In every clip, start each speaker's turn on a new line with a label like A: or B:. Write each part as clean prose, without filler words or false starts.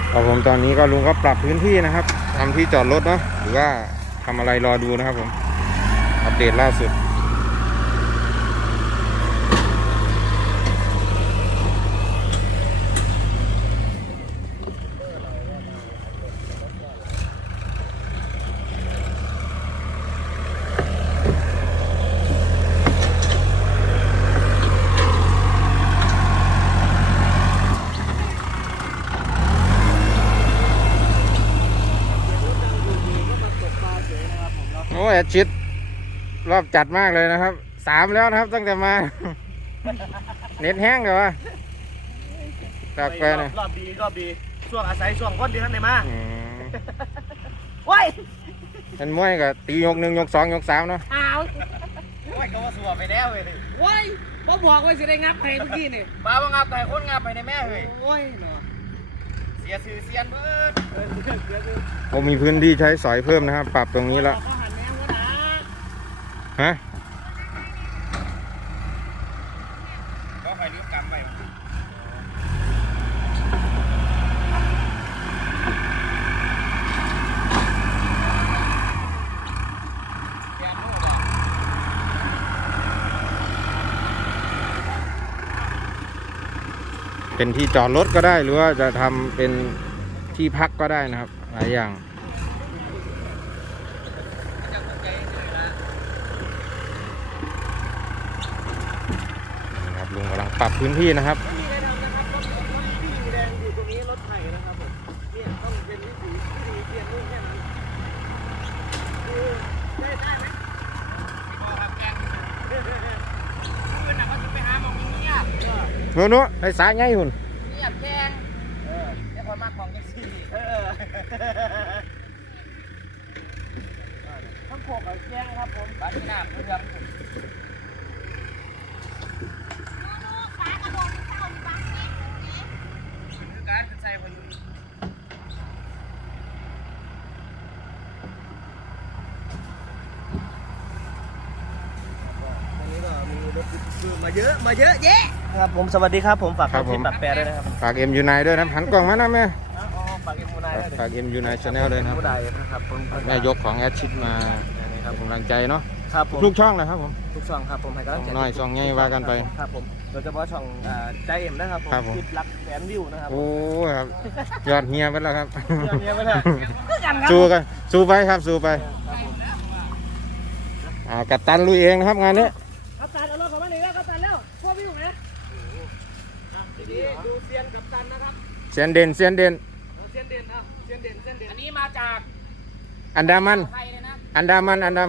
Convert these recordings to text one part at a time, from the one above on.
A: ครับผมตอนนี้ก็ลุงก็ปรับพื้นที่นะครับทำที่จอดรถเนาะหรือว่าทำอะไรรอดูนะครับผมอัปเดตล่าสุดโอ้ยชิดรอบจัดมากเลยนะครับ3แล้วนะครับตั้งแต่มา เน็ตแห้งเลยวะตักไปเนี่ย
B: รอบดีช่วงอาศัยช่วงก้นเดือนไหนมา
A: ว้ยมันมวยกับตียก1ยก2ยก3เนาะ
B: อ้าวโอ้ยก็ว่าสัวไปแล้วเว้ยโอ้ยพ่อบอกว่าสิได้งับให้เมื่อกี้นี่ป้าว่างับให้คนงับให้ในแม่เฮ้ยโอ้ยเนาะเสียชื่อเสียนเบิด
A: ผมมีพื้นที่ใช้สอยเพิ่มนะครับปรับตรงนี้ละฮะ
B: ก็ใครลืมกำไว้
A: เป็นที่จอดรถก็ได้หรือว่าจะทำเป็นที่พักก็ได้นะครับหลายอย่างนะครับลุงกำลังปรับพื้นที่นะครับโน้ได้สาง่ายหุ่น
B: นี่แกงแต่คนมากของแท็กซี่ทั้งโขกกับแกงครับผมปลาที่น้ำเพื่อนคือการใส่คนมาเยอะแยะครับผมสวัสดีครับผมฝากคลิปตัดแปรด้วยนะครับ
A: ฝากเอ็มยูไนด้วยนะหันกล่องมานะแม่
B: ฝากเอ็มยูไนด้วย
A: ฝากเอ็มยูไนชาแนลเลยนะครับแม่ยกของแอดชิดมาครับกำลังใจเนาะ
B: ครับผม
A: ทุกช่องเลยครับผม
B: ทุกช่องครับผมให้กำลังใจ
A: น้อยช่องใหญ่ว่ากันไป
B: ครับผมโดยเฉพาะช่องใจเอ็มนะครับผมคลิปรักแสนวิวนะครับ
A: โอ้ครับยอดเฮียไปแล้วครับ
B: ยอดเฮียไปแล้ว
A: สู้กันสู้ไปครับสู้ไปกัปตันลุยเองนะครับงานนี้
B: กัปตันเอารถเข้ามาหน่อยแล้วกัปตันแล้วพวกพี่อยู่ไหนดูเซียนกัปตันนะครับ
A: เซียนเด่น
B: ครับเซียนเด่นอันนี้มาจาก
A: อันดามัน
B: ไทยเลยนะ
A: อันดามัน
B: ยอด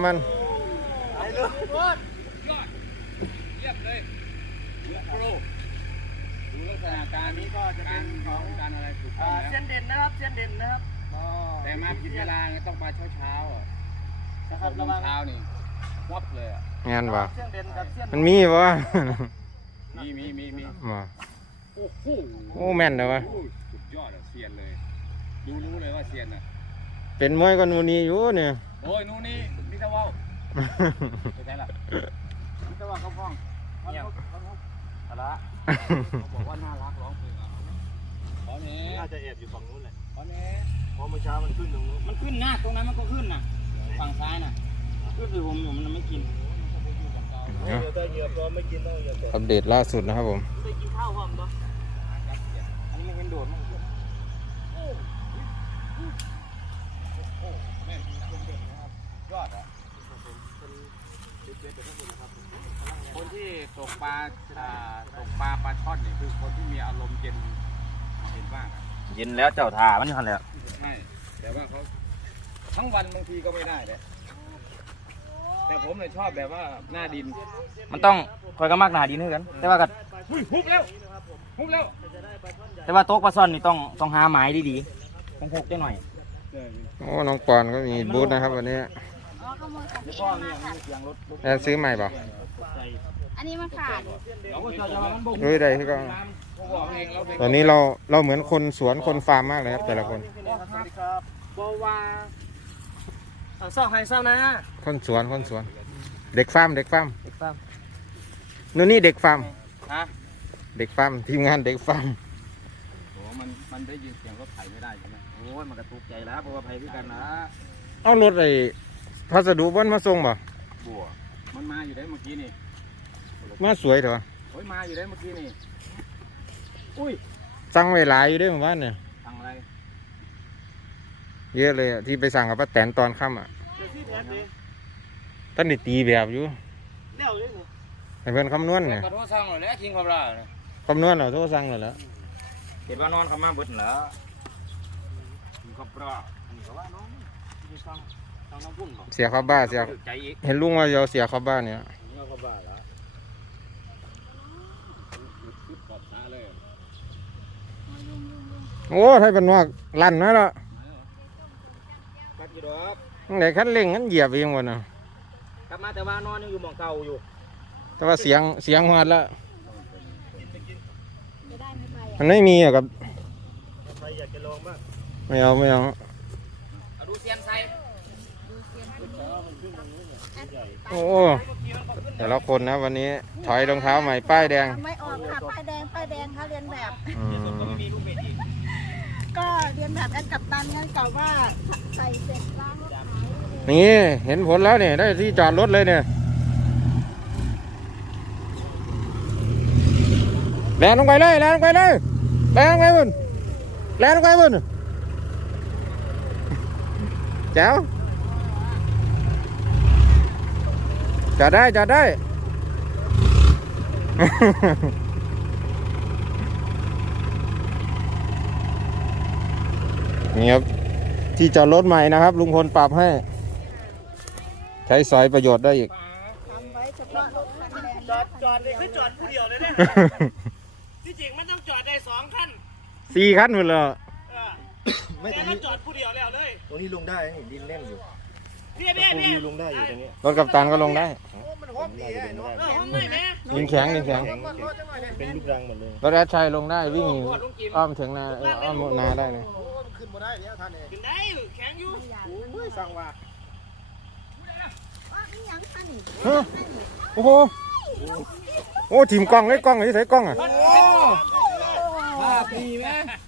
B: เยี่ยมเลยโปรดูลักษณะการนี้ก็จะเป็นของการอะไรถูกต้องแล้วเซียนเด่นนะครับแต่มาผิดเวลาต้องมาเช้านะครับระวังเช้านี่วับเลย
A: งานวะมัน
B: มี
A: วะ
B: มีโอ้โห
A: โอ้แม่นเลยวะ
B: สุดยอดเซียนเลยรู้เลยว่าเซียนนะ
A: เป็นมวยก็นูนีอยู่เนี่ย
B: โอ้ยนูนี่มิตรว่าวใช่หรอมิตรว่าวเขาฟ้องเนี่ยอะไรบอกว่าน่ารักร้องเพลงขอเนี้น่าจะแอบอยู่ฝั่งนู้นแหละขอเนี้พอเมื่อเช้ามันขึ้นตรงนู้นมันขึ้นหน้าตรงนั้นมันก็ขึ้นน่ะฝั่งซ้ายน่ะขึ้นไปผมอยู่มันไม่กิน
A: อัปเดตล่าสุดนะครับผม
B: ไปกินข้าวพร้อมปะอันนี้ไม่เห็นโดดมั้งยอดอ่ะคนที่ตกปลาปลาช่อนนี่คือคนที่มีอารมณ์เย็นมาก
C: เย็นแล้วเจ้าท่ามันอยู่หันแล้ว
B: ใช่แต่ว่าเขาทั้งวันบางทีก็ไม่ได้เลยแต่ผมเลยชอบแบบว่าหน้าดิน
C: มันต้องคอยกระมากหนาดินด้วยกันแต่ว่าก็
B: ฮุบแล้ว
C: แต่ว่าโต๊ะปลาซ่อนนี่ต้องหาไม้ดีๆต้องพกได้หน่อย
A: โอ้น้องปอนก็มีบูธนะครับวันนี้แล้วซื้อใหม่เปล่า
D: อันนี้มันขาด
A: เฮ้ยได้ที่ก็ตอนนี้เราเหมือนคนสวนคนฟาร์มมากเลยครับแต่ละคน
B: เศร้าใครเศร้านะ
A: คนสวนเด็กฟาร์มนู่นนี่เด็กฟาร์มทีมงานเด็กฟาร์ม
B: มันได้ยินเสียงรถไถไม่ได้ใช่ไหมโอ้ยมันกระตุกใจแล้วเพราะว่าภัยคือกันนะ
A: เอารถไอ้พัสดุบ้านมาส่งบ่
B: บัวมันมาอยู่ได้เมื่อกี้นี่
A: มาสวยเถอะ
B: โอ้ยมาอยู่ได้เมื่อกี้นี่อุ้ย
A: สั่งไว้หลายอยู่เด้หมู่บ้านเนี่ย
B: สั่งอะไร
A: เยอะเลยอะที่ไปสั่งกับป้าแตนตอนค่ำอ่ะท่านได้ตีแบบอยู่ให้เพื่อนคำนวณเนี่ย
C: ขอโทษสั่งหน่อยแล้วกินกับเรา
A: คำนวณเหรอโทรสั่งเหรอแล้ว
C: เห็นว่านอนเขามาเบิดเหรอกินกับเราอันนี้ก็ว่าน้องมีสั่งน้ำพุ่นบ่
A: เสียเข้าบ้านเสีย
C: ใจอีก
A: เห็นลุงว่าจะเอาเสียเข้าบ้านเนี่ย
C: นี่เขาบ้าแล้ว
A: โอ้ถ้าเป็นว่าลั่นนะล่ะ
C: ครับอยู่ดอก
A: ไหนคันเร่งนั้นเหยียบเองวะนะ
C: กลับมาแต่ว่านอนยังอยู่หม่องเก่าอยู่
A: แต่ว่าเสียงหัดแล้ว
D: จะได้ไหมไฟ
A: มันไม่มีอะครับ
B: ใครอยากจะลองบ้าง
A: ไม่เอา
C: เอาดูเซียนใส่
A: โอ้แต่ละคนนะวันนี้ถอยรองเท้าใหม่ป้ายแดง
D: ไม่ออกค่ะป้ายแดงเขาเรียนแบบ
A: อืม
C: ก็ไม่มีลูกเบ็ดอีก
D: ก็เรียนแบบแอดกับตันงั้นเก่าว่าใส่เสร็จล้างรถขาย
A: นี่เห็นผลแล้วเนี่ยได้ที่จอดรถเลยเนี่ยแลนลงไปเลยแลนลงไปเลยแลนลงไปบนแลนลงไปบนแจ๋วจอดได้ นี่ครับที่จอดรถใหม่นะครับลุงพลปรับให้ ใช้สอยประโยชน์ได้อีก
D: ทำไว้เฉพาะรถคันแดง
B: จอดเลยคือจอดผู้เดียวเลยเนี่ยที่จริงมันต้องจอดได้2 คัน
A: 4 คันหมดเลย
B: ไม่แต่มันจอดผู้เดียวแล้วเลย
E: ตรงนี้ลงได้นี่ดินแน่นอยู่
B: พี่
E: ตรงนี้ลงได้อยู่ตรงนี้
A: รถกัปตันก็ลงได้
B: มันหอมดีไอ้น้องห้องไหนแม่
A: ดินแข็ง
E: เป็นลูกรังหมดเลย
A: รถแอดชัยลงได้วิ่งอ้อมถึงนาอ้อมนาได้เลย
B: ขึ้นมาได้แล้วท่านเองขึ้นได้แข็งอยู่โอ้ยสั่งว่า
D: ว่านี่ยังคันนี่
A: ฮะโอ้โหโอ้ทีมกล้องเลยกล้องไหนใส่กล้องอ่ะ
C: ภาพดีไหม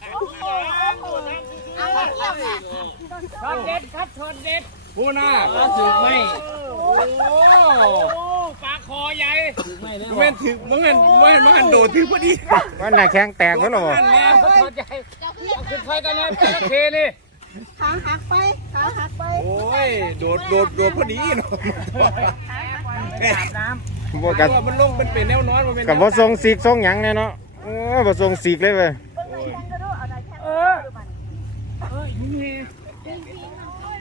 D: เอามาเทียบเนี่ย
C: ช็อตเด็ดครับช็อตเด็ดผู้หน้าถึกไหมโอ้ปลาคอใหญ่ถึกไหมเนี่ย
B: แม่นถึงมันโดดถึงพอดี
A: ว่าหน้าแข้งแตกวะหรอ
C: นั่นแหละเขาช็อตใหญ่เอาขึ้นไปกันเลยจระเข้นี่
D: ขาหักไป
B: โอ้ยโดดพอดีเนาะ
C: อาบน้
A: บวกกับ
B: ว่ามันลงเป็นแนวนอนมันเป็น
A: กับว่าทรงสีกทรงหยังเนี่ยเนาะโอ้บ่ทรงสีกเลยเว้ย
C: ำนี่